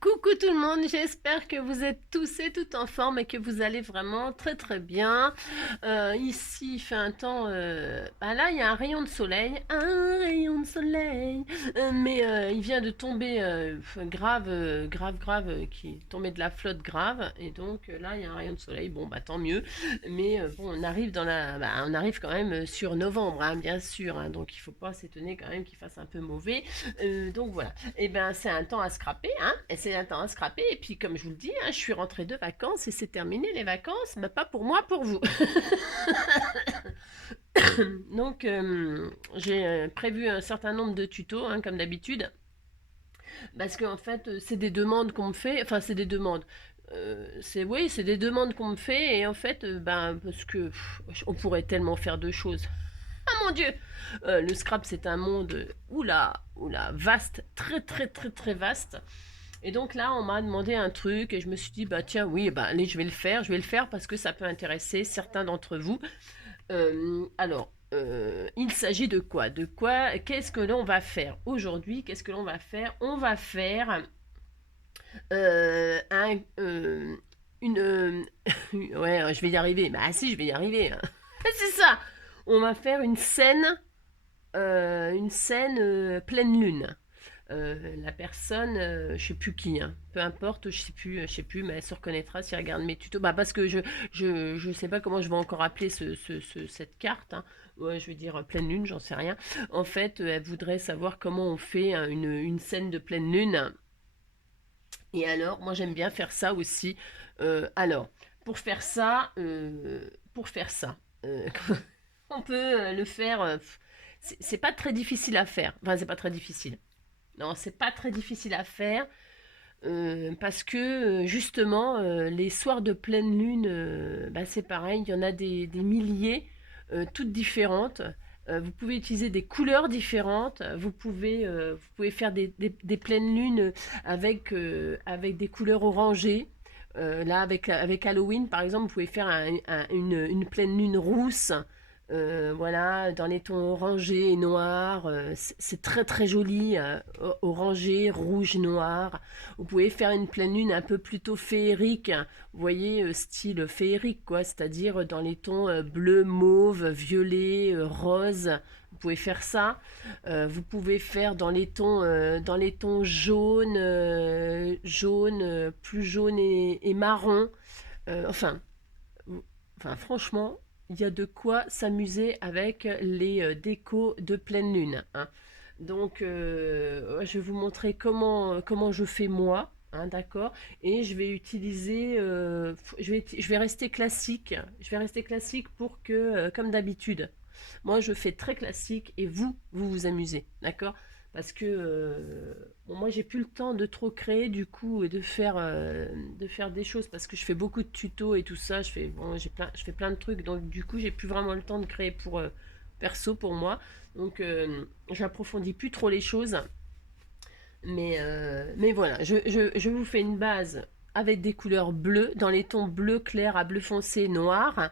Coucou tout le monde, j'espère que vous êtes tous et toutes en forme et que vous allez vraiment très très bien. Ici il fait un temps, là il y a un rayon de soleil, mais il vient de tomber qui est tombé de la flotte grave et donc là il y a un rayon de soleil, bon bah tant mieux, mais bon on arrive on arrive quand même sur novembre hein, bien sûr, hein, donc il faut pas s'étonner quand même qu'il fasse un peu mauvais. Donc voilà. Et ben c'est un temps à scraper, hein. Et c'est un temps à scraper. Et puis comme je vous le dis, hein, je suis rentrée de vacances et c'est terminé les vacances, mais pas pour moi, pour vous. Donc j'ai prévu un certain nombre de tutos, hein, comme d'habitude, parce qu'en fait c'est des demandes qu'on me fait. Enfin c'est des demandes. C'est des demandes qu'on me fait et en fait parce que on pourrait tellement faire de choses. Ah mon Dieu. Le scrap, c'est un monde, oula, vaste, très, très, très, très vaste. Et donc là, on m'a demandé un truc et je me suis dit, bah tiens, oui, bah allez, je vais le faire parce que ça peut intéresser certains d'entre vous. Il s'agit de quoi? Qu'est-ce que l'on va faire aujourd'hui? Qu'est-ce que l'on va faire? On va faire un, une... ouais, je vais y arriver. Bah si, je vais y arriver, hein. C'est ça. On va faire une scène pleine lune. La personne, je sais plus qui, hein. Peu importe, je sais plus, mais elle se reconnaîtra si elle regarde mes tutos. Bah parce que je sais pas comment je vais encore appeler cette carte, hein. Ouais, je vais dire pleine lune, j'en sais rien. En fait, elle voudrait savoir comment on fait hein, une scène de pleine lune. Et alors, moi j'aime bien faire ça aussi. Alors, pour faire ça, pour faire ça, euh, on peut le faire. C'est pas très difficile à faire. Enfin, c'est pas très difficile. Non, c'est pas très difficile à faire parce que justement, les soirs de pleine lune, c'est pareil, il y en a des milliers, toutes différentes. Vous pouvez utiliser des couleurs différentes. Vous pouvez faire des pleines lunes avec des couleurs orangées. Là, avec Halloween, par exemple, vous pouvez faire une pleine lune rousse. Voilà, dans les tons orangés et noirs, c'est très très joli, orangé, rouge, noir. Vous pouvez faire une pleine lune un peu plutôt féerique, hein, vous voyez, style féerique, quoi, c'est-à-dire dans les tons bleu, mauve, violet, rose. Vous pouvez faire ça. Vous pouvez faire dans les tons jaune, plus jaune et marron. Enfin, franchement, il y a de quoi s'amuser avec les décos de pleine lune, hein. Donc, je vais vous montrer comment je fais moi, hein, d'accord? Et je vais utiliser, je vais rester classique. Je vais rester classique pour que, comme d'habitude, moi je fais très classique et vous vous amusez, d'accord? Parce que bon, moi j'ai plus le temps de trop créer du coup et de faire des choses parce que je fais beaucoup de tutos et tout ça. Je fais plein de trucs donc du coup j'ai plus vraiment le temps de créer pour perso pour moi. Donc j'approfondis plus trop les choses. Mais voilà, je vous fais une base avec des couleurs bleues dans les tons bleu clair à bleu foncé noir.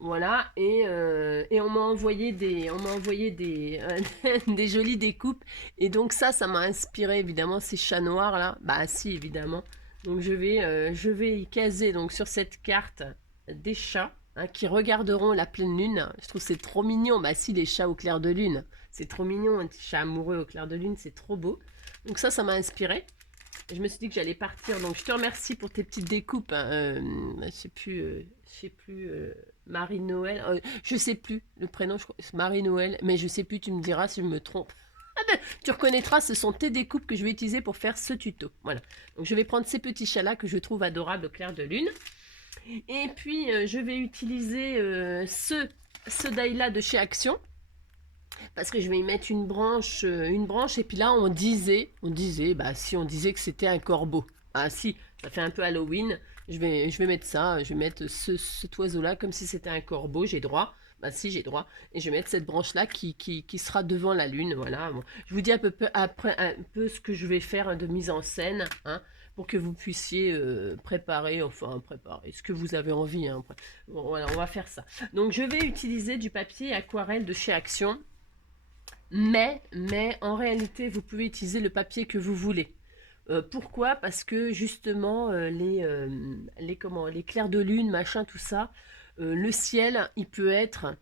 Voilà, et on m'a envoyé des jolies découpes. Et donc ça m'a inspiré évidemment ces chats noirs là. Bah si, évidemment. Donc je vais y caser donc sur cette carte des chats hein, qui regarderont la pleine lune. Je trouve que c'est trop mignon. Bah si, les chats au clair de lune. C'est trop mignon, un petit chat amoureux au clair de lune, c'est trop beau. Donc ça m'a inspiré. Je me suis dit que j'allais partir, donc je te remercie pour tes petites découpes, hein. Je sais plus, Marie-Noël, je sais plus le prénom, je crois, c'est Marie-Noël, mais je sais plus, tu me diras si je me trompe. Tu reconnaîtras, ce sont tes découpes que je vais utiliser pour faire ce tuto. Voilà, donc je vais prendre ces petits chats-là que je trouve adorables au clair de lune. Et puis, je vais utiliser ce die-là de chez Action parce que je vais y mettre une branche, et puis là bah si on disait que c'était un corbeau. Ah si, ça fait un peu Halloween. Je vais mettre ça, je vais mettre cet oiseau-là comme si c'était un corbeau. J'ai droit. Bah si, j'ai droit. Et je vais mettre cette branche-là qui sera devant la lune. Voilà. Bon. Je vous dis après un peu ce que je vais faire de mise en scène, hein, pour que vous puissiez préparer ce que vous avez envie, hein. Bon, voilà, on va faire ça. Donc je vais utiliser du papier aquarelle de chez Action. Mais en réalité, vous pouvez utiliser le papier que vous voulez. Pourquoi? Parce que justement, les clairs de lune, machin, tout ça, le ciel, il peut être,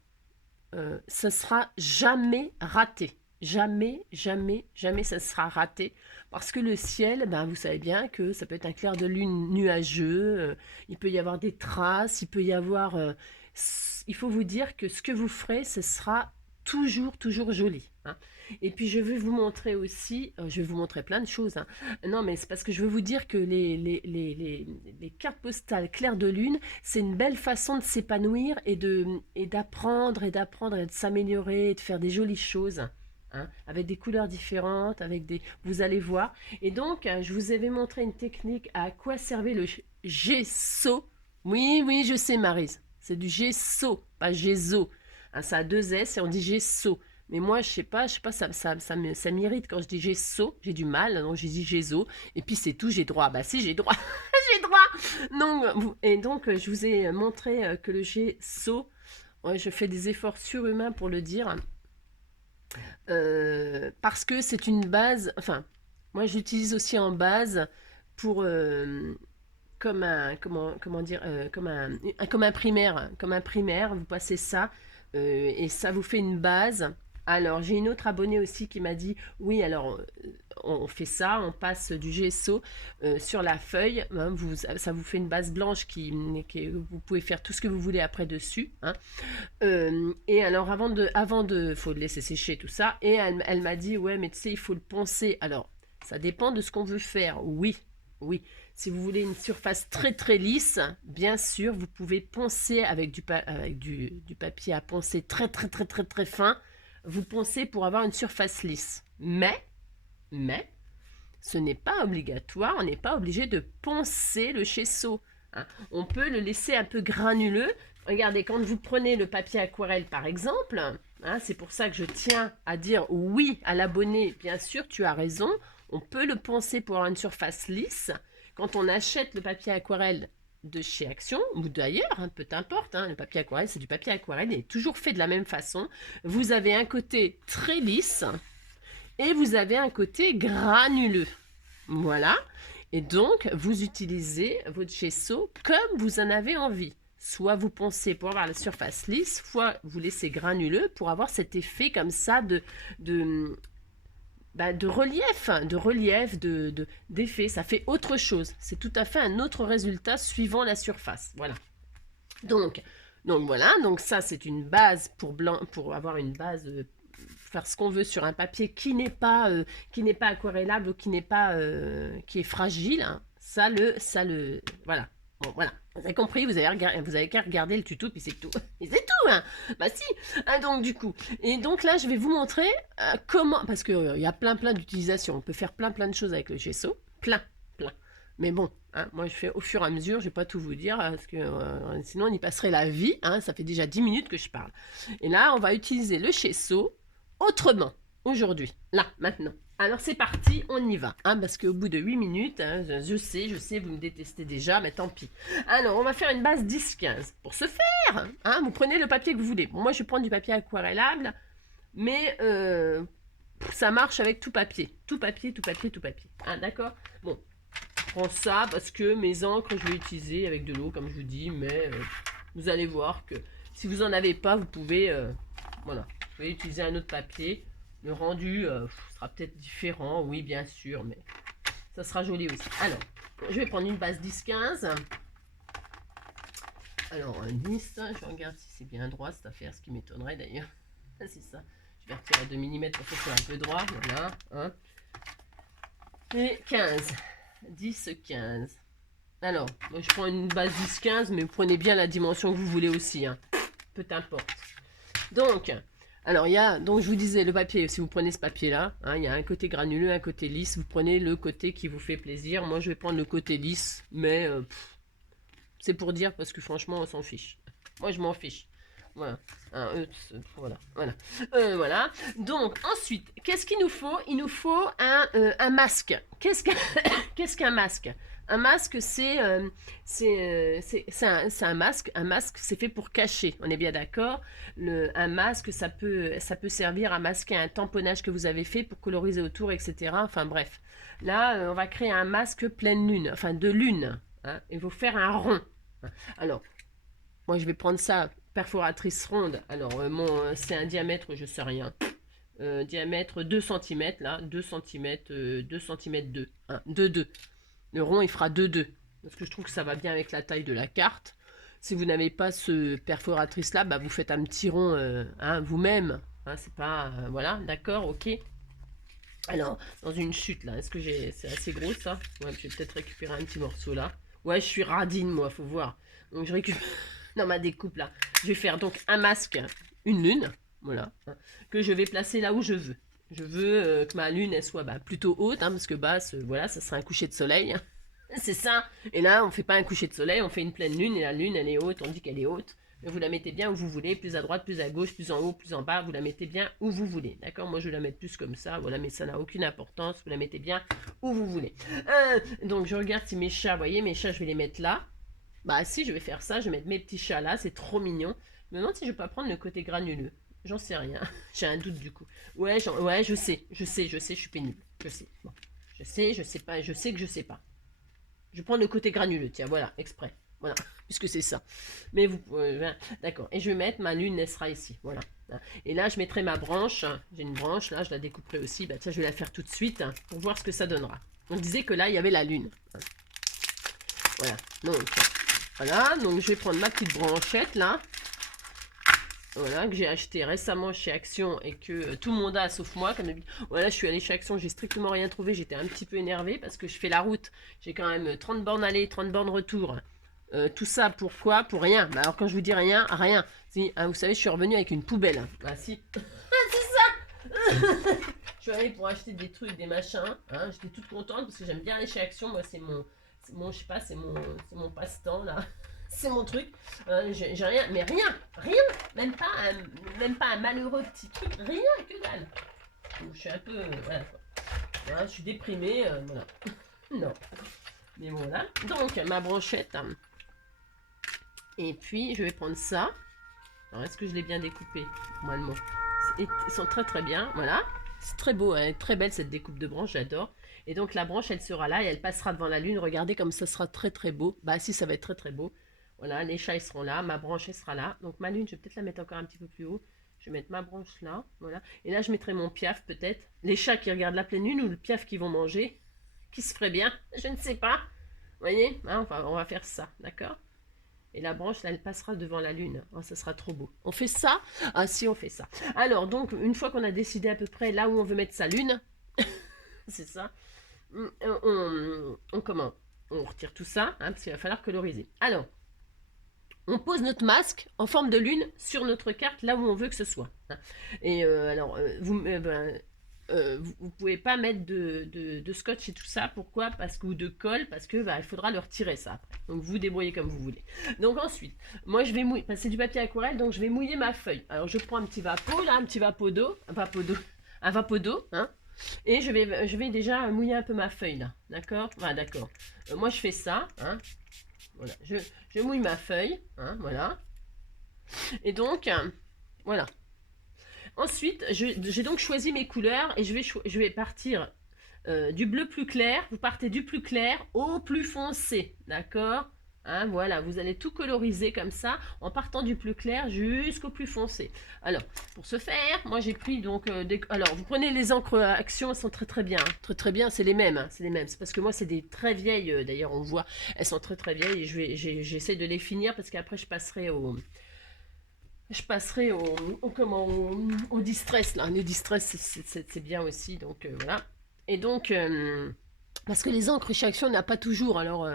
ça sera jamais raté. Jamais, jamais, jamais ça sera raté. Parce que le ciel, ben, vous savez bien que ça peut être un clair de lune nuageux, il peut y avoir des traces, il peut y avoir... il faut vous dire que ce que vous ferez, ce sera toujours, toujours joli, hein. Et puis je vais vous montrer aussi, je vais vous montrer plein de choses, hein. Non, mais c'est parce que je veux vous dire que les cartes postales clair de lune, c'est une belle façon de s'épanouir et d'apprendre et d'apprendre et de s'améliorer et de faire des jolies choses, hein, avec des couleurs différentes, avec des... Vous allez voir. Et donc, je vous avais montré une technique à quoi servait le gesso. Oui, oui, je sais, Maryse. C'est du gesso, pas gesso. Hein, ça a deux S et on dit gesso. Mais moi, je sais pas, ça m'irrite quand je dis gesso. J'ai du mal, donc j'ai dit gesso. Et puis c'est tout, j'ai droit. Bah si, j'ai droit. J'ai droit. Donc, et donc, je vous ai montré que le gesso, ouais, je fais des efforts surhumains pour le dire. Parce que c'est une base, enfin, moi je l'utilise aussi en base pour, comme un, comment dire, comme un primaire, vous passez ça, et ça vous fait une base. Alors, j'ai une autre abonnée aussi qui m'a dit, oui, alors, on fait ça, on passe du gesso sur la feuille, hein, ça vous fait une base blanche vous pouvez faire tout ce que vous voulez après dessus, hein. Et alors, faut le laisser sécher tout ça, et elle m'a dit, ouais, mais tu sais, il faut le poncer. Alors, ça dépend de ce qu'on veut faire, oui, oui. Si vous voulez une surface très très lisse, bien sûr, vous pouvez poncer avec du papier à poncer très très très très très fin. Vous poncez pour avoir une surface lisse. Mais, ce n'est pas obligatoire, on n'est pas obligé de poncer le gesso, hein. On peut le laisser un peu granuleux. Regardez, quand vous prenez le papier aquarelle par exemple, hein, c'est pour ça que je tiens à dire oui à l'abonné, bien sûr, tu as raison, on peut le poncer pour avoir une surface lisse. Quand on achète le papier aquarelle de chez Action, ou d'ailleurs, hein, peu importe, hein, le papier aquarelle, c'est du papier aquarelle, il est toujours fait de la même façon. Vous avez un côté très lisse et vous avez un côté granuleux. Voilà. Et donc, vous utilisez votre gesso comme vous en avez envie. Soit vous poncez pour avoir la surface lisse, soit vous laissez granuleux pour avoir cet effet comme ça de relief, d'effet. Ça fait autre chose. C'est tout à fait un autre résultat suivant la surface. Voilà. Donc voilà. Donc ça, c'est une base pour avoir une base, faire ce qu'on veut sur un papier qui n'est pas aquarellable ou qui est fragile, hein. Voilà. Bon, voilà. Vous avez compris, vous avez qu'à regarder le tuto, puis c'est tout. Et c'est tout, hein. Bah si. Ah, donc du coup. Et donc là, je vais vous montrer comment... Parce qu'il y a plein d'utilisations. On peut faire plein de choses avec le gesso. Plein. Mais bon, hein, moi je fais au fur et à mesure, je vais pas tout vous dire, parce que sinon on y passerait la vie, hein. Ça fait déjà 10 minutes que je parle. Et là, on va utiliser le gesso autrement, aujourd'hui, là, maintenant. Alors c'est parti, on y va, hein, parce qu'au bout de 8 minutes, hein, je sais, vous me détestez déjà, mais tant pis. Alors, on va faire une base 10-15. Pour ce faire, hein, vous prenez le papier que vous voulez. Bon, moi, je vais prendre du papier aquarellable, mais ça marche avec tout papier. Tout papier. Hein, d'accord? Bon, je prends ça parce que mes encres, je vais utiliser avec de l'eau, comme je vous dis, mais vous allez voir que si vous n'en avez pas, vous pouvez... voilà, vous pouvez utiliser un autre papier. Le rendu sera peut-être différent, oui, bien sûr, mais ça sera joli aussi. Alors, je vais prendre une base 10-15. Alors, un 10, je regarde si c'est bien droit cette affaire, ce qui m'étonnerait d'ailleurs. C'est ça. Je vais retirer à 2 mm pour que ce soit un peu droit. Voilà. Hein. Et 15. 10-15. Alors, moi, je prends une base 10-15, mais vous prenez bien la dimension que vous voulez aussi, hein. Peu importe. Donc... Alors, donc je vous disais, le papier, si vous prenez ce papier-là, hein, il y a un côté granuleux, un côté lisse. Vous prenez le côté qui vous fait plaisir. Moi, je vais prendre le côté lisse, mais c'est pour dire, parce que franchement, on s'en fiche. Moi, je m'en fiche. Voilà. Voilà. Voilà. Voilà. Donc, ensuite, qu'est-ce qu'il nous faut? Il nous faut un masque. Qu'est-ce qu'un masque? Un masque, c'est un masque. Un masque, c'est fait pour cacher. On est bien d'accord? Un masque, ça peut servir à masquer un tamponnage que vous avez fait pour coloriser autour, etc. Enfin, bref. Là, on va créer un masque pleine lune. Enfin, de lune. Hein. Il faut faire un rond. Alors, moi, je vais prendre ça, perforatrice ronde. Alors, c'est un diamètre, je sais rien. Diamètre 2 cm, là. 2 cm, 2 cm 2. 2, 2. Le rond, il fera 2, 2. Parce que je trouve que ça va bien avec la taille de la carte. Si vous n'avez pas ce perforatrice-là, bah, vous faites un petit rond vous-même. Hein, c'est pas... voilà, d'accord, ok. Alors, dans une chute, là, est-ce que j'ai... C'est assez gros, ça? Ouais, je vais peut-être récupérer un petit morceau, là. Ouais, je suis radine, moi, faut voir. Donc, je récupère... dans ma découpe là. Je vais faire donc un masque, une lune, voilà, hein, que je vais placer là où je veux. Je veux que ma lune elle soit plutôt haute, hein, parce que basse, voilà, ça sera un coucher de soleil. Hein. C'est ça. Et là, on fait pas un coucher de soleil, on fait une pleine lune, et la lune, elle est haute, on dit qu'elle est haute. Mais vous la mettez bien où vous voulez, plus à droite, plus à gauche, plus en haut, plus en bas, vous la mettez bien où vous voulez. D'accord? Moi, je vais la mettre plus comme ça, voilà, mais ça n'a aucune importance, vous la mettez bien où vous voulez. Donc, je regarde si mes chats, vous voyez, mes chats, je vais les mettre là. Bah si, je vais faire ça, je vais mettre mes petits chats là, c'est trop mignon. Je me demande si je vais pas prendre le côté granuleux. J'en sais rien, j'ai un doute du coup. Ouais, je sais, je suis pénible. Je sais. Bon. Je sais pas, je sais que je sais pas. Je prends le côté granuleux, tiens, voilà, exprès. Voilà, puisque c'est ça. Mais vous d'accord. Et je vais mettre ma lune, elle sera ici, voilà. Et là, je mettrai ma branche. J'ai une branche, là, je la découperai aussi. Bah tiens, je vais la faire tout de suite pour voir ce que ça donnera. On disait que là, il y avait la lune. Voilà, donc... Voilà, donc je vais prendre ma petite branchette là. Voilà, que j'ai acheté récemment chez Action et que tout le monde a sauf moi. Comme voilà, je suis allée chez Action, j'ai strictement rien trouvé. J'étais un petit peu énervée parce que je fais la route. J'ai quand même 30 bornes aller, 30 bornes retour. Tout ça pourquoi? Pour rien. Bah, alors quand je vous dis rien, rien. Si, hein, vous savez, je suis revenue avec une poubelle. Ah si. C'est ça. Je suis allée pour acheter des trucs, des machins. Hein. J'étais toute contente parce que j'aime bien aller chez Action. Moi, c'est mon, je sais pas, c'est mon passe-temps là. C'est mon truc. J'ai rien, mais rien. Même pas un malheureux petit truc. Rien, que dalle. Donc, je suis un peu, voilà, quoi. Voilà, je suis déprimée, voilà. Non. Mais voilà. Donc, ma brochette. Et puis, je vais prendre ça. Alors, est-ce que je l'ai bien découpé? Normalement. Ils sont très très bien. Voilà. C'est très beau, hein, très belle cette découpe de branche, j'adore. Et donc la branche, elle sera là et elle passera devant la lune. Regardez comme ça sera très très beau. Bah si, ça va être très très beau. Voilà, les chats, ils seront là. Ma branche, elle sera là. Donc ma lune, je vais peut-être la mettre encore un petit peu plus haut. Je vais mettre ma branche là. Voilà. Et là, je mettrai mon piaf peut-être. Les chats qui regardent la pleine lune ou le piaf qui vont manger. Qui se ferait bien. Je ne sais pas. Vous voyez, hein, on va faire ça. D'accord? Et la branche, là, elle passera devant la lune. Oh, ça sera trop beau. On fait ça? Ah si, on fait ça. Alors, donc, une fois qu'on a décidé à peu près là où on veut mettre sa lune, c'est ça, comment? On retire tout ça, hein, parce qu'il va falloir coloriser. Alors, on pose notre masque en forme de lune sur notre carte, là où on veut que ce soit. Hein. Et alors, vous pouvez pas mettre de scotch et tout ça. Pourquoi? Parce que, ou de colle, parce que il faudra le retirer ça après. Donc vous débrouillez comme vous voulez. Donc ensuite, moi je vais mouiller, parce que c'est du papier aquarelle, donc je vais mouiller ma feuille. Alors je prends un petit vapeau, là, un petit vapeau d'eau, un vapeau d'eau, hein. Et je vais déjà mouiller un peu ma feuille là, d'accord? Voilà, d'accord. Moi je fais ça, hein. Voilà, je mouille ma feuille, hein, voilà. Et donc, voilà. Ensuite, j'ai donc choisi mes couleurs et je vais partir du bleu plus clair. Vous partez du plus clair au plus foncé, d'accord? Hein, voilà, vous allez tout coloriser comme ça en partant du plus clair jusqu'au plus foncé. Alors, pour ce faire, moi j'ai pris donc alors, vous prenez les encres Action, elles sont très très bien, hein, très très bien, c'est les mêmes, hein, c'est les mêmes. C'est parce que moi c'est des très vieilles, d'ailleurs on voit, elles sont très très vieilles et j'essaie de les finir parce qu'après je passerai au distress là. Le distress c'est bien aussi, donc voilà. Et donc parce que les encres chez Action n'a pas toujours, alors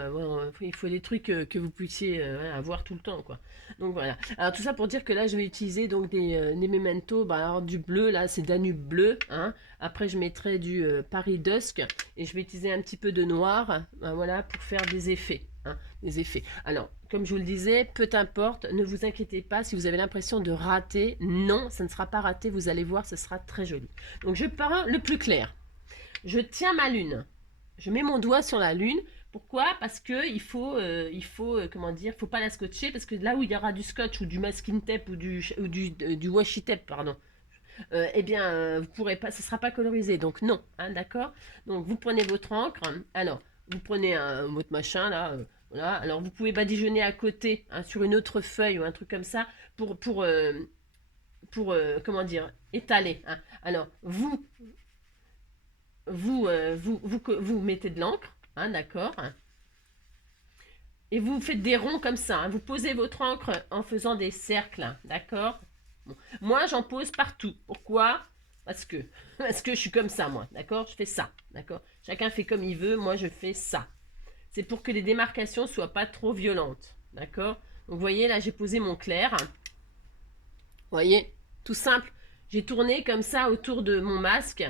il faut des trucs que vous puissiez avoir tout le temps quoi. Donc voilà. Alors tout ça pour dire que là je vais utiliser donc des mementos, alors du bleu là c'est Danube bleu, hein. Après je mettrai du Paris Dusk et je vais utiliser un petit peu de noir, voilà, pour faire des effets, hein, des effets. Alors comme je vous le disais, peu importe, ne vous inquiétez pas si vous avez l'impression de rater. Non, ça ne sera pas raté, vous allez voir, ce sera très joli. Donc je pars le plus clair. Je tiens ma lune. Je mets mon doigt sur la lune. Pourquoi? Parce que comment dire, faut pas la scotcher, parce que là où il y aura du scotch ou du masking tape ou du washi tape, pardon, eh bien, vous pourrez pas, ce sera pas colorisé. Donc non, hein, d'accord. Donc vous prenez votre encre. Alors, vous prenez votre machin là. Voilà. Alors vous pouvez badigeonner à côté, hein, sur une autre feuille ou un truc comme ça pour comment dire, étaler. Hein. Alors vous mettez de l'encre, hein, d'accord. Et vous faites des ronds comme ça. Hein. Vous posez votre encre en faisant des cercles, d'accord. Bon. Moi, j'en pose partout. Pourquoi? Parce que je suis comme ça, moi, d'accord. Je fais ça, d'accord. Chacun fait comme il veut. Moi, je fais ça. C'est pour que les démarcations soient pas trop violentes, d'accord. Donc, vous voyez, là, j'ai posé mon clair. Vous voyez, tout simple. J'ai tourné comme ça autour de mon masque.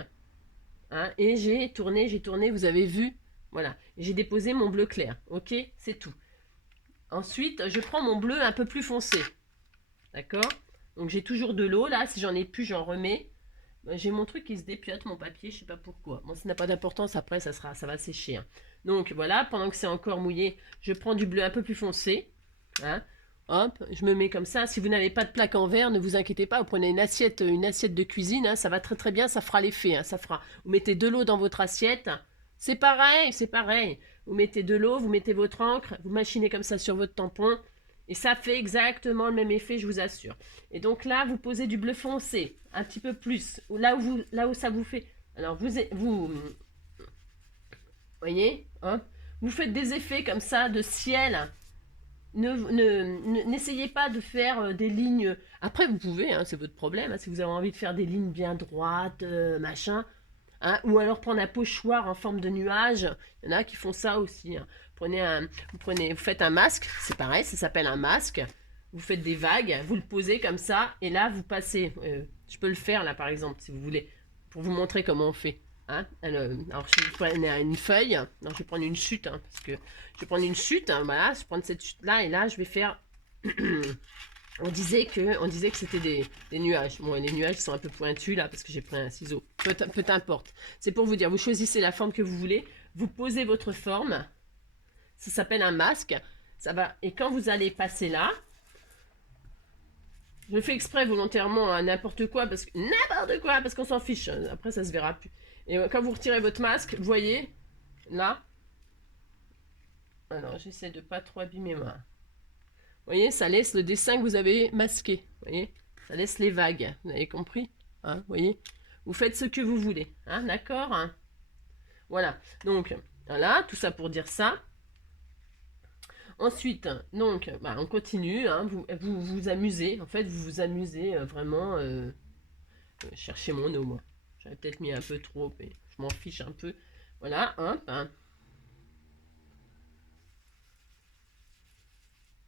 Hein, et j'ai tourné, vous avez vu. Voilà, j'ai déposé mon bleu clair, ok, c'est tout. Ensuite, je prends mon bleu un peu plus foncé, d'accord. Donc j'ai toujours de l'eau, là, si j'en ai plus, j'en remets. J'ai mon truc qui se dépiote, mon papier, je sais pas pourquoi. Bon, ça n'a pas d'importance, après, ça va sécher. Hein. Donc voilà, pendant que c'est encore mouillé, je prends du bleu un peu plus foncé. Hein. Hop, je me mets comme ça. Si vous n'avez pas de plaque en verre, ne vous inquiétez pas. Vous prenez une assiette de cuisine. Hein, ça va très très bien. Ça fera l'effet. Hein, ça fera. Vous mettez de l'eau dans votre assiette. C'est pareil, c'est pareil. Vous mettez de l'eau, vous mettez votre encre, vous machinez comme ça sur votre tampon. Et ça fait exactement le même effet, je vous assure. Et donc là, vous posez du bleu foncé, un petit peu plus. Là où ça vous fait. Alors vous voyez, hein, vous faites des effets comme ça de ciel. N'essayez pas de faire des lignes. Après, vous pouvez, hein, c'est votre problème. Hein, si vous avez envie de faire des lignes bien droites, machin. Hein, ou alors prendre un pochoir en forme de nuage. Il y en a qui font ça aussi. Hein. Vous faites un masque, c'est pareil, ça s'appelle un masque. Vous faites des vagues, vous le posez comme ça, et là, vous passez. Je peux le faire, là, par exemple, si vous voulez, pour vous montrer comment on fait. Hein. Alors, je vais prendre une feuille. Non, je vais prendre une chute, hein, parce que je vais prendre une chute. Hein, voilà, je vais prendre cette chute-là, et là, je vais faire. On disait que c'était des nuages. Bon, les nuages sont un peu pointus là parce que j'ai pris un ciseau. Peu importe. C'est pour vous dire, vous choisissez la forme que vous voulez, vous posez votre forme. Ça s'appelle un masque. Ça va. Et quand vous allez passer là, je fais exprès volontairement à n'importe quoi parce qu'on s'en fiche. Après, ça se verra plus. Et quand vous retirez votre masque, vous voyez là. Alors, j'essaie de pas trop abîmer ma. Vous voyez, ça laisse le dessin que vous avez masqué. Vous voyez, ça laisse les vagues. Vous avez compris, hein, vous voyez, vous faites ce que vous voulez. Hein, d'accord, hein. Voilà. Donc, voilà, tout ça pour dire ça. Ensuite, donc, on continue. Hein, vous amusez. En fait, vous vous amusez vraiment. Cherchez mon eau, moi. J'avais peut-être mis un peu trop, mais je m'en fiche un peu. Voilà, hop, hein.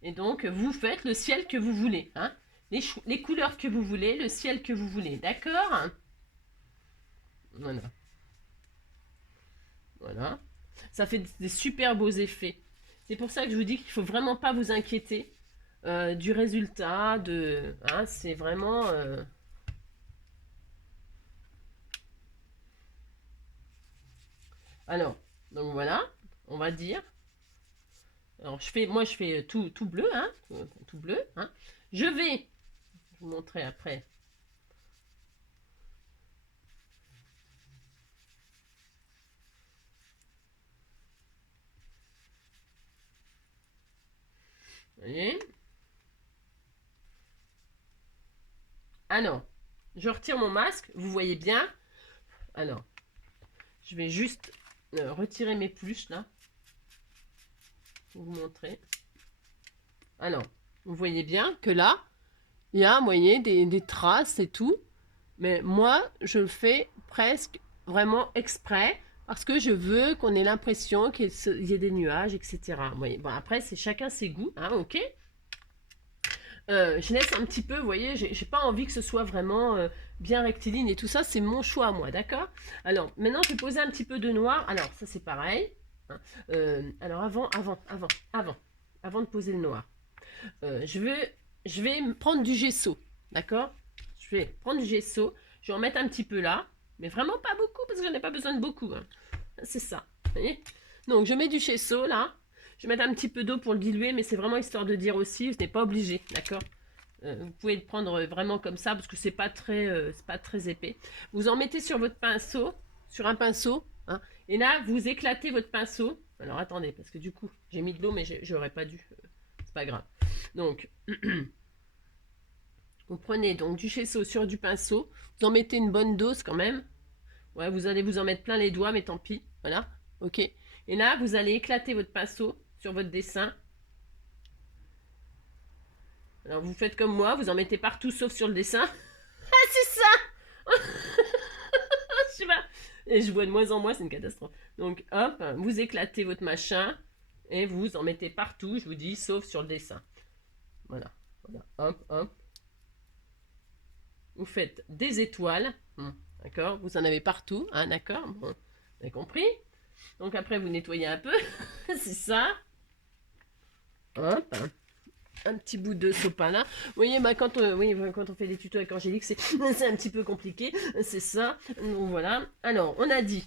Et donc, vous faites le ciel que vous voulez. Hein, les couleurs que vous voulez, le ciel que vous voulez. D'accord? Voilà. Voilà. Ça fait des super beaux effets. C'est pour ça que je vous dis qu'il ne faut vraiment pas vous inquiéter du résultat. Hein, c'est vraiment... Alors, donc voilà, on va dire... Alors, moi, je fais tout bleu, hein, tout bleu. Hein. Je vais vous montrer après. Vous voyez? Alors, je retire mon masque, vous voyez bien. Alors, je vais juste retirer mes peluches, là. Pour vous montrer. Alors, vous voyez bien que là, il y a, vous voyez, des traces et tout. Mais moi, je le fais presque vraiment exprès parce que je veux qu'on ait l'impression qu'il y ait des nuages, etc. Vous voyez, bon, après, c'est chacun ses goûts, hein, ok. Je laisse un petit peu, vous voyez, j'ai pas envie que ce soit vraiment bien rectiligne et tout ça, c'est mon choix, moi, d'accord. Alors, maintenant, je vais poser un petit peu de noir. Alors, ça, c'est pareil. Hein. Alors, avant. avant de poser le noir. Je vais me prendre du gesso, d'accord? Je vais prendre du gesso, je vais en mettre un petit peu là, mais vraiment pas beaucoup parce que j'en ai pas besoin de beaucoup, hein. C'est ça, vous voyez? Donc je mets du gesso là, je vais mettre un petit peu d'eau pour le diluer, mais c'est vraiment histoire de dire aussi, vous n'êtes pas obligé, d'accord? Vous pouvez le prendre vraiment comme ça parce que c'est pas très épais. Vous en mettez sur votre pinceau, sur un pinceau, hein, et là vous éclatez votre pinceau. Alors attendez, parce que du coup j'ai mis de l'eau, mais j'aurais pas dû. C'est pas grave. Donc vous prenez donc du gesso sur du pinceau, vous en mettez une bonne dose quand même. Ouais, vous allez vous en mettre plein les doigts, mais tant pis. Voilà, ok. Et là vous allez éclater votre pinceau sur votre dessin. Alors vous faites comme moi, vous en mettez partout sauf sur le dessin. Ah c'est ça. Je sais pas. Et je vois de moins en moins, c'est une catastrophe. Donc hop, vous éclatez votre machin et vous en mettez partout, je vous dis, sauf sur le dessin. Voilà, voilà, hop, hop. Vous faites des étoiles, d'accord? Vous en avez partout, hein, d'accord? Bon, vous avez compris? Donc après vous nettoyez un peu, c'est ça. Hop. Un petit bout de sopalin là. Vous voyez, bah, quand on fait des tutos avec Angélique, c'est un petit peu compliqué. C'est ça. Donc voilà. Alors, on a dit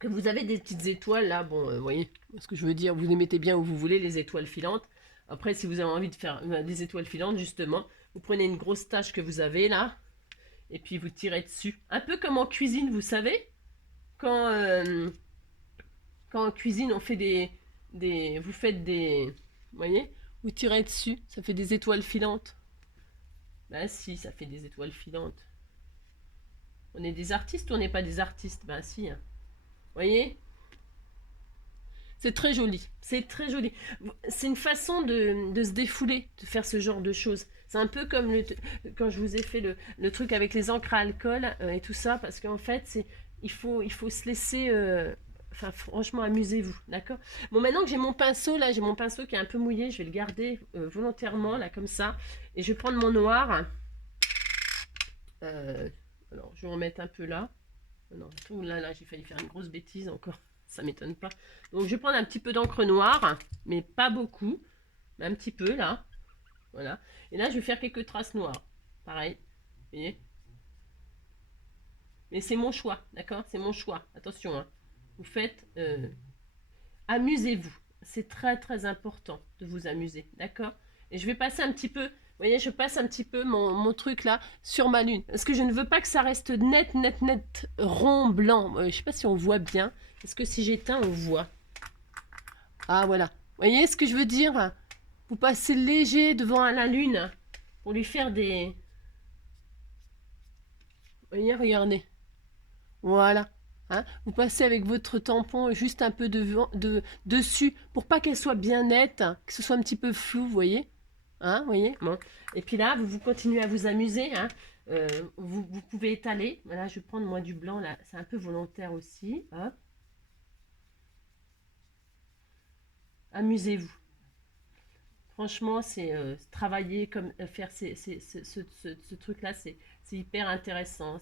que vous avez des petites étoiles là. Bon, vous voyez ce que je veux dire. Vous les mettez bien où vous voulez, les étoiles filantes. Après, si vous avez envie de faire des étoiles filantes, justement, vous prenez une grosse tache que vous avez là. Et puis vous tirez dessus. Un peu comme en cuisine, vous savez. Quand en cuisine, on fait vous faites des... Vous voyez? Vous tirez dessus, ça fait des étoiles filantes. Ben si, ça fait des étoiles filantes. On est des artistes ou on n'est pas des artistes? Ben si. Hein. Vous voyez? C'est très joli. C'est très joli. C'est une façon de se défouler, de faire ce genre de choses. C'est un peu comme quand je vous ai fait le truc avec les encres à alcool et tout ça, parce qu'en fait, il faut se laisser... Enfin, franchement, amusez-vous, d'accord? Bon, maintenant que j'ai mon pinceau, là, j'ai mon pinceau qui est un peu mouillé, je vais le garder volontairement, là, comme ça. Et je vais prendre mon noir. Alors, je vais en mettre un peu là. Non, là, j'ai failli faire une grosse bêtise encore. Ça m'étonne pas. Donc, je vais prendre un petit peu d'encre noire, mais pas beaucoup. Mais un petit peu, là. Voilà. Et là, je vais faire quelques traces noires. Pareil. Vous voyez? Mais c'est mon choix, d'accord? C'est mon choix. Attention, hein. Vous faites... amusez-vous. C'est très très important de vous amuser, d'accord? Et je vais passer un petit peu, vous voyez, je passe un petit peu mon truc là sur ma lune. Parce que je ne veux pas que ça reste net, rond, blanc. Je sais pas si on voit bien. Est-ce que si j'éteins, on voit? Ah voilà. Vous voyez ce que je veux dire? Vous passez léger devant la lune pour lui faire des... Vous voyez, regardez. Voilà. Hein, vous passez avec votre tampon juste un peu dessus pour pas qu'elle soit bien nette, que ce soit un petit peu flou, vous voyez, hein, vous voyez, bon. Et puis là, vous continuez à vous amuser, hein. Vous pouvez étaler. Voilà, je vais prendre moi du blanc là, c'est un peu volontaire aussi. Hop. Amusez-vous. Franchement, c'est travailler comme faire ce truc-là, c'est hyper intéressant.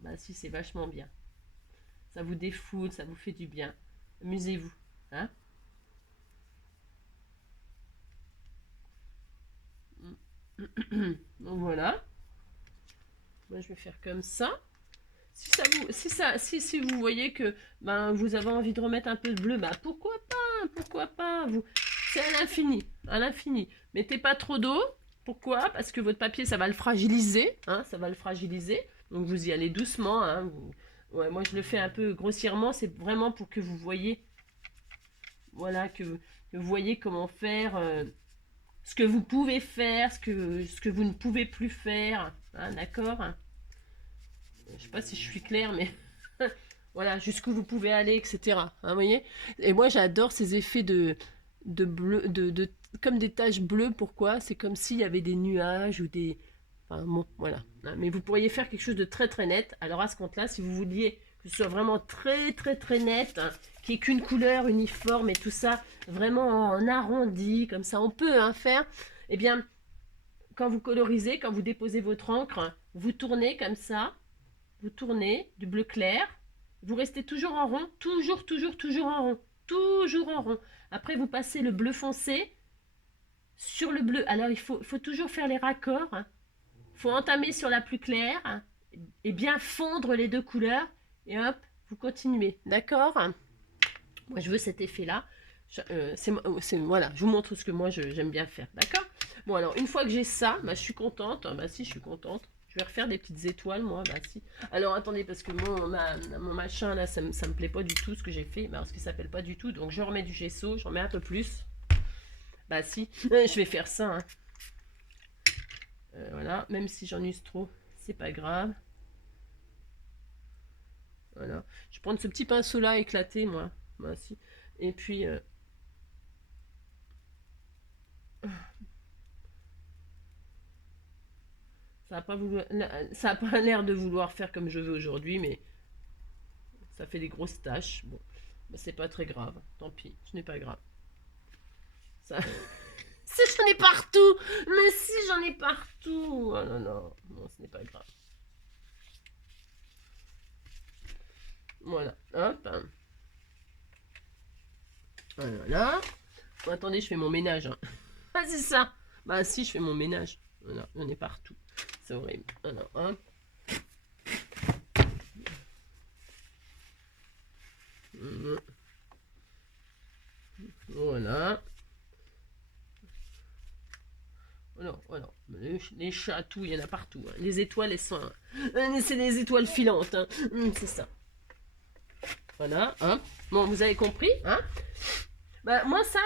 Bah, si, c'est vachement bien. Ça vous défoule, ça vous fait du bien. Amusez-vous. Hein? Donc voilà. Moi, je vais faire comme ça. Si vous voyez que ben, vous avez envie de remettre un peu de bleu, ben, pourquoi pas? Pourquoi pas? C'est à l'infini. À l'infini. Mettez pas trop d'eau. Pourquoi? Parce que votre papier, ça va le fragiliser. Hein, ça va le fragiliser. Donc vous y allez doucement. Hein, ouais, moi, je le fais un peu grossièrement. C'est vraiment pour que vous voyez. Voilà, que vous voyez comment faire. Ce que vous pouvez faire. Ce que vous ne pouvez plus faire. Hein, d'accord? Je sais pas si je suis claire, mais voilà, jusqu'où vous pouvez aller, etc. Hein, vous voyez? Et moi, j'adore ces effets de bleu, comme des taches bleues. Pourquoi? C'est comme s'il y avait des nuages ou des... Enfin, bon, voilà. Hein, mais vous pourriez faire quelque chose de très très net. Alors à ce compte-là, si vous vouliez que ce soit vraiment très très très net, hein, qu'il n'y ait qu'une couleur uniforme et tout ça, vraiment en arrondi, comme ça, on peut faire. Eh bien, quand vous colorisez, quand vous déposez votre encre, vous tournez comme ça. Vous tournez du bleu clair, vous restez toujours en rond, toujours en rond. toujours en rond. Après, vous passez le bleu foncé sur le bleu. Alors, il faut toujours faire les raccords. Il faut entamer sur la plus claire et bien fondre les deux couleurs. Et hop, vous continuez. D'accord? Moi, je veux cet effet-là. Voilà, je vous montre ce que moi, j'aime bien faire. D'accord? Bon, alors, une fois que j'ai ça, bah, je suis contente. Bah si, je suis contente. Je vais refaire des petites étoiles, moi. Bah si. Alors, attendez, parce que mon machin, là, ça me plaît pas du tout, ce que j'ai fait. Parce que ça s'appelle pas du tout. Donc, je remets du gesso. J'en mets un peu plus. Bah si. Je vais faire ça, hein. Voilà. Même si j'en use trop, c'est pas grave. Voilà. Je vais prendre ce petit pinceau-là éclaté, moi. Bah si. Et puis... ça a pas l'air de vouloir faire comme je veux aujourd'hui, mais ça fait des grosses taches. Bon, bah, c'est pas très grave. Tant pis, ce n'est pas grave. Ça... si j'en ai partout. Mais si j'en ai partout. Oh non, non, non, ce n'est pas grave. Voilà, hop. Voilà. Bon, attendez, je fais mon ménage, hein. Ah, c'est ça. Bah si, je fais mon ménage. Voilà, j'en ai partout. C'est horrible. Alors, hop. Voilà. Voilà, voilà. Les chatous, il y en a partout, hein. Les étoiles, elles sont... c'est des étoiles filantes, hein. C'est ça. Voilà, hein. Bon, vous avez compris, hein. Bah, moi, ça,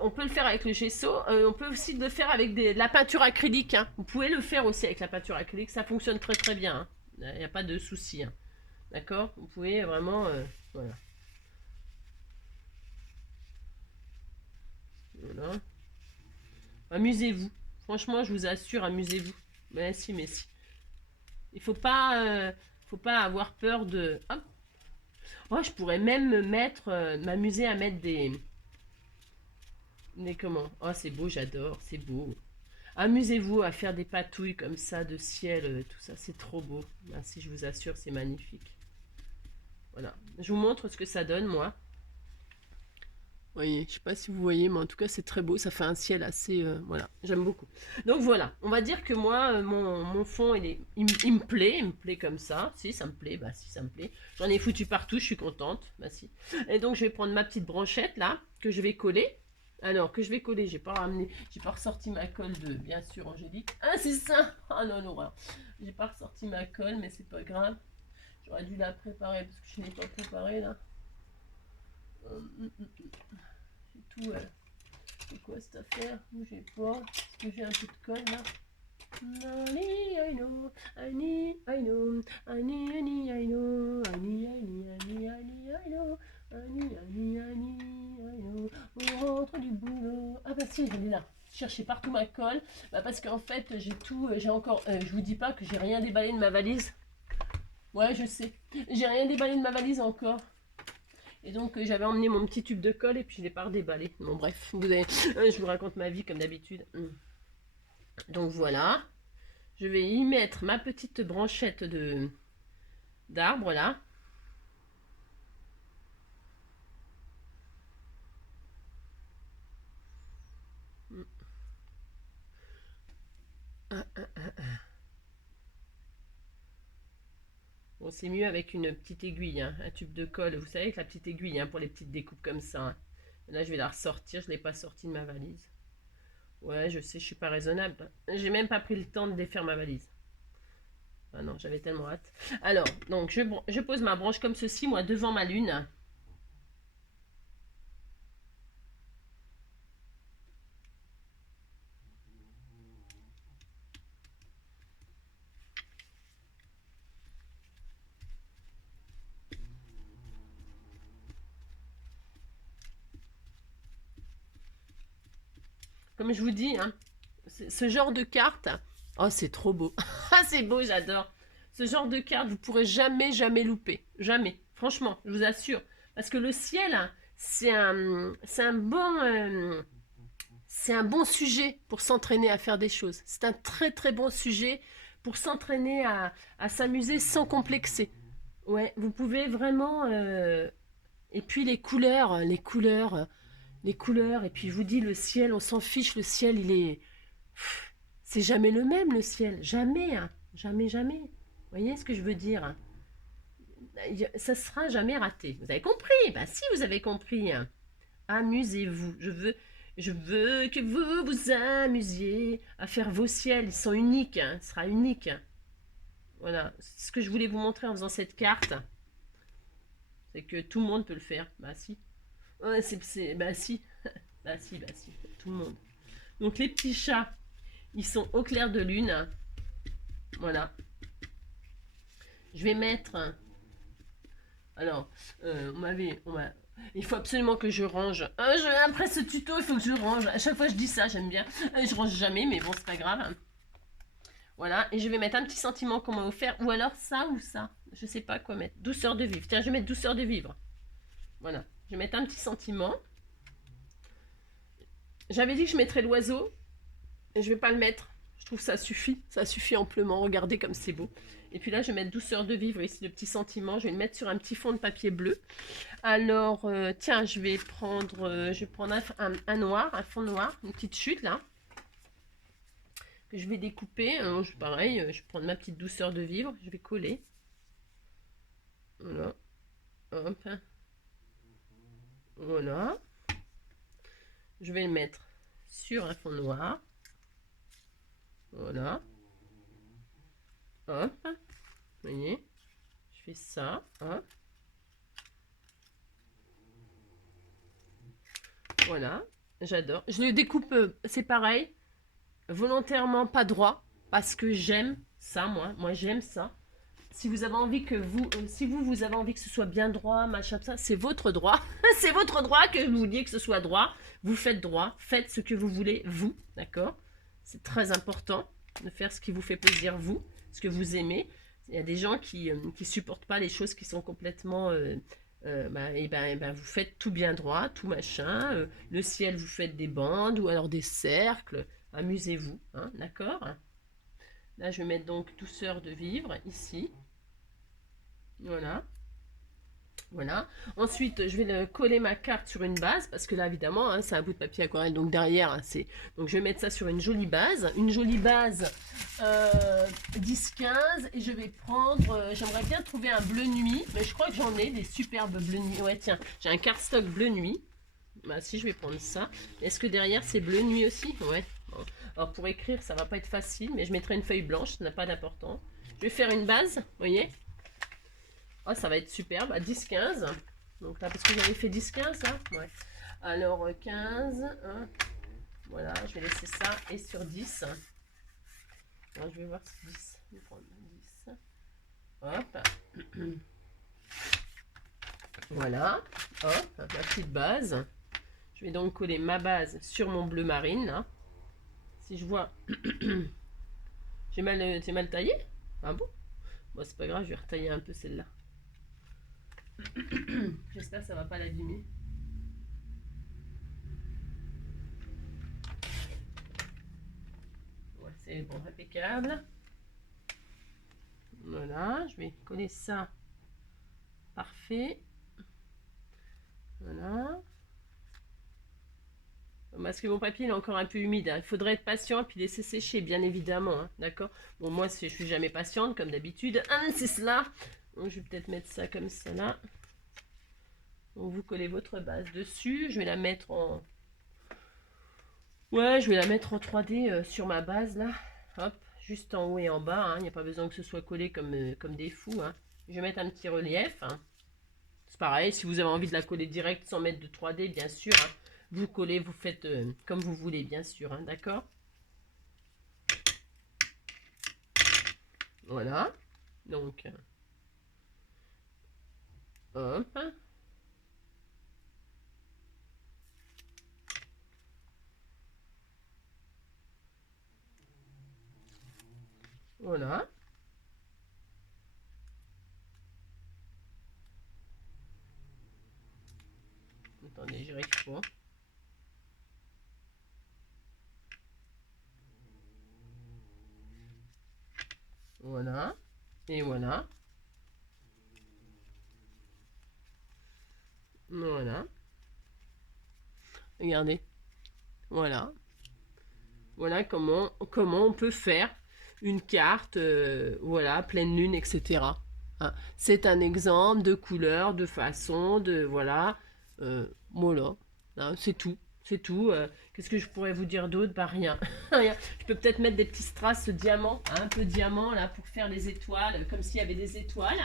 on peut le faire avec le gesso. On peut aussi le faire avec de la peinture acrylique, hein. Vous pouvez le faire aussi avec la peinture acrylique. Ça fonctionne très très bien, hein. Il n'y a pas de souci, hein. D'accord? Vous pouvez vraiment... voilà. Voilà. Amusez-vous. Franchement, je vous assure, amusez-vous. Mais si, mais si. Il faut pas avoir peur de... Hop. Oh, je pourrais même me mettre... m'amuser à mettre des... Mais comment? Oh, c'est beau, j'adore, c'est beau. Amusez-vous à faire des patouilles comme ça, de ciel, tout ça, c'est trop beau. Merci, je vous assure, c'est magnifique. Voilà. Je vous montre ce que ça donne, moi. Vous voyez, je sais pas si vous voyez, mais en tout cas, c'est très beau. Ça fait un ciel assez... voilà, j'aime beaucoup. Donc voilà, on va dire que moi, mon fond, il me plaît comme ça. Si, ça me plaît, bah si, ça me plaît. J'en ai foutu partout, je suis contente. Bah si. Et donc, je vais prendre ma petite branchette, là, que je vais coller. Alors, que je vais coller, j'ai pas ressorti ma colle de, bien sûr, Angélique. Ah, c'est ça! Ah non, l'horreur. J'ai pas ressorti ma colle, mais c'est pas grave. J'aurais dû la préparer, parce que je n'ai pas préparé, là. J'ai tout, c'est quoi cette affaire? Bougez pas. Est-ce que j'ai un peu de colle, là? I know, I need, I know, I need, I need, I know, I need, I need, I need, I need, I know, I need, I need, I need, I know, on rentre du boulot. Ah bah si, elle est là. Chercher partout ma colle, bah parce qu'en fait j'ai tout, j'ai encore, je vous dis pas que j'ai rien déballé de ma valise. Ouais, je sais, j'ai rien déballé de ma valise encore. Et donc j'avais emmené mon petit tube de colle et puis je l'ai pas redéballé. Bon bref, je vous raconte ma vie comme d'habitude. Donc voilà, je vais y mettre ma petite branchette d'arbre là. Bon, c'est mieux avec une petite aiguille, hein, un tube de colle. Vous savez, avec la petite aiguille, hein, pour les petites découpes comme ça, hein. Là, je vais la ressortir. Je ne l'ai pas sortie de ma valise. Ouais, je sais, je suis pas raisonnable. J'ai même pas pris le temps de défaire ma valise. Ah non, j'avais tellement hâte. Alors, donc, je pose ma branche comme ceci, moi, devant ma lune. Comme je vous dis, hein, ce genre de carte, oh, c'est trop beau. Ah, c'est beau, j'adore. Ce genre de carte, vous pourrez jamais, jamais louper. Jamais. Franchement, je vous assure. Parce que le ciel, hein, c'est un bon sujet pour s'entraîner à faire des choses. C'est un très, très bon sujet pour s'entraîner à s'amuser sans complexer. Ouais, vous pouvez vraiment Et puis les couleurs, les couleurs, les couleurs. Et puis je vous dis, le ciel, on s'en fiche, le ciel, il est... C'est jamais le même, le ciel. Jamais, hein. Jamais, jamais. Vous voyez ce que je veux dire, hein. Ça sera jamais raté. Vous avez compris? Bah si, vous avez compris, hein. Amusez-vous. Je veux que vous vous amusiez à faire vos ciels. Ils sont uniques, hein. Ce sera unique. Voilà. Ce que je voulais vous montrer en faisant cette carte, c'est que tout le monde peut le faire. Bah si. Ouais, bah si. Bah si, bah si. Tout le monde. Donc les petits chats, ils sont au clair de lune. Voilà. Je vais mettre... Alors, il faut absolument que je range. Après ce tuto, il faut que je range. À chaque fois, je dis ça, j'aime bien. Je range jamais, mais bon, c'est pas grave. Voilà, et je vais mettre un petit sentiment qu'on m'a offert. Ou alors ça ou ça. Je sais pas quoi mettre. Douceur de vivre. Tiens, je vais mettre douceur de vivre. Voilà. Je vais mettre un petit sentiment. J'avais dit que je mettrais l'oiseau. Et je vais pas le mettre. Je trouve que ça suffit. Ça suffit amplement. Regardez comme c'est beau. Et puis là, je vais mettre douceur de vivre ici, le petit sentiment. Je vais le mettre sur un petit fond de papier bleu. Alors, tiens, je vais prendre un noir, un fond noir, une petite chute là. Que je vais découper. Pareil, je vais prendre ma petite douceur de vivre. Je vais coller. Voilà. Hop. Voilà. Je vais le mettre sur un fond noir. Voilà. Hop. Vous voyez, je fais ça. Hop. Voilà. J'adore. Je le découpe, c'est pareil. Volontairement pas droit. Parce que j'aime ça, moi. Moi, j'aime ça. Si vous avez envie que vous avez envie que ce soit bien droit, machin, ça, c'est votre droit. C'est votre droit que vous vouliez que ce soit droit. Vous faites droit. Faites ce que vous voulez, vous. D'accord? C'est très important de faire ce qui vous fait plaisir, vous. Ce que vous aimez. Il y a des gens qui supportent pas les choses qui sont complètement... vous faites tout bien droit, tout machin. Le ciel, vous faites des bandes ou alors des cercles. Amusez-vous, hein, d'accord? Là, je vais mettre donc douceur de vivre ici. Voilà. Voilà. Ensuite, je vais coller ma carte sur une base parce que là, évidemment, hein, c'est un bout de papier aquarelle. Donc derrière, hein, donc je vais mettre ça sur une jolie base. Une jolie base 10-15. Et je vais prendre... j'aimerais bien trouver un bleu nuit. Mais je crois que j'en ai des superbes bleu nuit. Ouais, tiens, j'ai un cardstock bleu nuit. Bah si, je vais prendre ça. Est-ce que derrière, c'est bleu nuit aussi? Ouais. Bon. Alors pour écrire, ça va pas être facile. Mais je mettrai une feuille blanche. Ça n'a pas d'importance. Je vais faire une base. Vous voyez? Oh, ça va être superbe, à 10-15. Donc là, parce que j'avais fait 10-15, là. Ouais. Alors, 15. Hein. Voilà, je vais laisser ça. Et sur 10. Alors, je vais voir si 10. Je vais prendre 10. Hop. Voilà. Hop, ma petite base. Je vais donc coller ma base sur mon bleu marine, là. Si je vois... j'ai mal taillé? Ah bon? Bon, c'est pas grave, je vais retailler un peu celle-là. J'espère que ça va pas l'abîmer. Ouais, c'est bon, impeccable. Voilà, je vais coller ça. Parfait. Voilà. Parce que mon papier il est encore un peu humide, hein. Il faudrait être patient et puis laisser sécher, bien évidemment, hein. D'accord? Bon, moi, je suis jamais patiente, comme d'habitude. C'est cela. Donc, je vais peut-être mettre ça comme ça, là. Donc, vous collez votre base dessus. Je vais la mettre en... Ouais, je vais la mettre en 3D sur ma base, là. Hop, juste en haut et en bas, hein. Il n'y a pas besoin que ce soit collé comme des fous, hein. Je vais mettre un petit relief, hein. C'est pareil, si vous avez envie de la coller direct sans mettre de 3D, bien sûr, hein. Vous collez, vous faites comme vous voulez, bien sûr, hein, d'accord? Voilà. Donc, hop. Voilà. Attendez, je récupère. Voilà. Et voilà. Voilà. Regardez. Voilà. Voilà comment on peut faire une carte, voilà, pleine lune, etc. Hein. C'est un exemple de couleur, de façon, de voilà. Voilà. Hein, c'est tout. C'est tout. Qu'est-ce que je pourrais vous dire d'autre? Bah rien. Rien. Je peux peut-être mettre des petits strass diamants, hein, un peu diamant là pour faire les étoiles, comme s'il y avait des étoiles.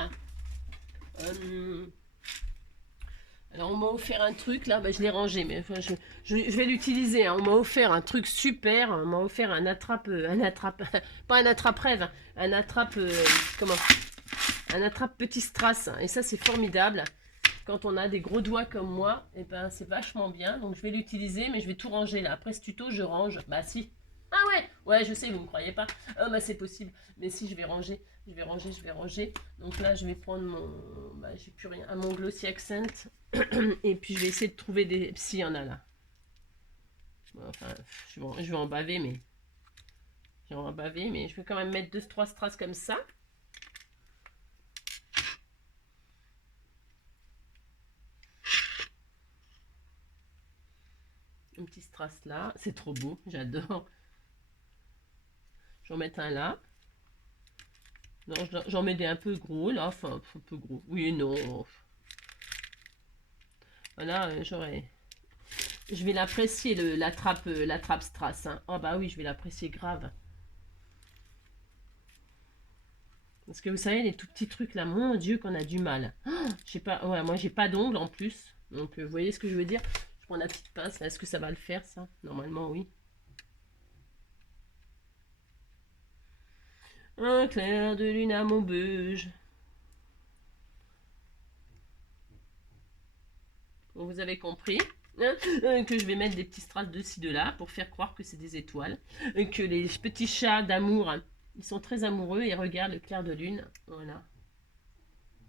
Alors on m'a offert un truc là, bah, je l'ai rangé, mais enfin, je vais l'utiliser. Hein. On m'a offert un truc super, on m'a offert un attrape, pas un attrape-rêve, hein, un attrape, comment? Un attrape petit strass. Et ça c'est formidable. Quand on a des gros doigts comme moi, et ben c'est vachement bien. Donc je vais l'utiliser, mais je vais tout ranger là. Après ce tuto, je range. Bah si. Ah ouais, ouais, je sais, vous ne me croyez pas. Ah bah c'est possible. Mais si, je vais ranger, je vais ranger, je vais ranger. Donc là, je vais prendre mon, bah j'ai plus rien, mon Glossy Accent. Et puis je vais essayer de trouver des, si, il y en a là. Enfin, je vais en baver, mais je vais quand même mettre 2-3 strass comme ça. Un petit strass là, c'est trop beau, j'adore. Je vais en mettre un là. Non, j'en mets des un peu gros là, enfin un peu gros. Oui et non. Voilà, je vais l'apprécier la trappe strass. Hein. Oh bah oui, je vais l'apprécier grave. Parce que vous savez, les tout petits trucs là, mon Dieu, qu'on a du mal. Oh, je sais pas, ouais, moi j'ai pas d'ongles en plus. Donc vous voyez ce que je veux dire? Je prends la petite pince, est-ce que ça va le faire ça? Normalement oui. Un clair de lune à Maubeuge. Bon, vous avez compris hein, que je vais mettre des petits strass de ci de là pour faire croire que c'est des étoiles. Que les petits chats d'amour, hein, ils sont très amoureux et regardent le clair de lune. Voilà.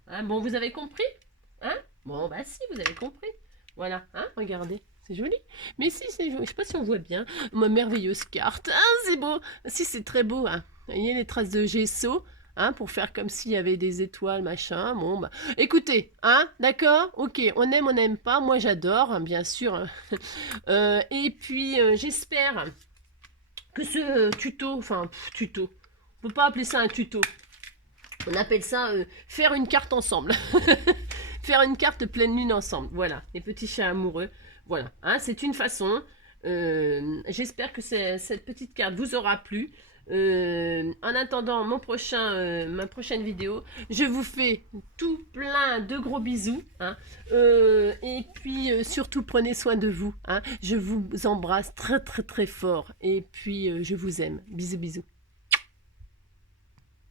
Hein, bon, vous avez compris? Hein? Bon, bah si, vous avez compris. Voilà, hein, regardez. C'est joli. Mais si, c'est joli. Je sais pas si on voit bien. Ma merveilleuse carte. Ah, c'est beau. Si, c'est très beau. Hein. Vous voyez les traces de gesso. Hein, pour faire comme s'il y avait des étoiles, machin. Bon, bah. Écoutez, hein, d'accord? Ok, on n'aime pas. Moi, j'adore, hein, bien sûr. Et puis, j'espère que ce tuto, enfin, tuto. On peut pas appeler ça un tuto. On appelle ça faire une carte ensemble. Faire une carte pleine lune ensemble. Voilà, les petits chats amoureux. Voilà, hein, c'est une façon. J'espère que cette petite carte vous aura plu. En attendant ma prochaine vidéo, je vous fais tout plein de gros bisous. Hein, et puis surtout prenez soin de vous. Hein, je vous embrasse très très très fort. Et puis je vous aime. Bisous bisous.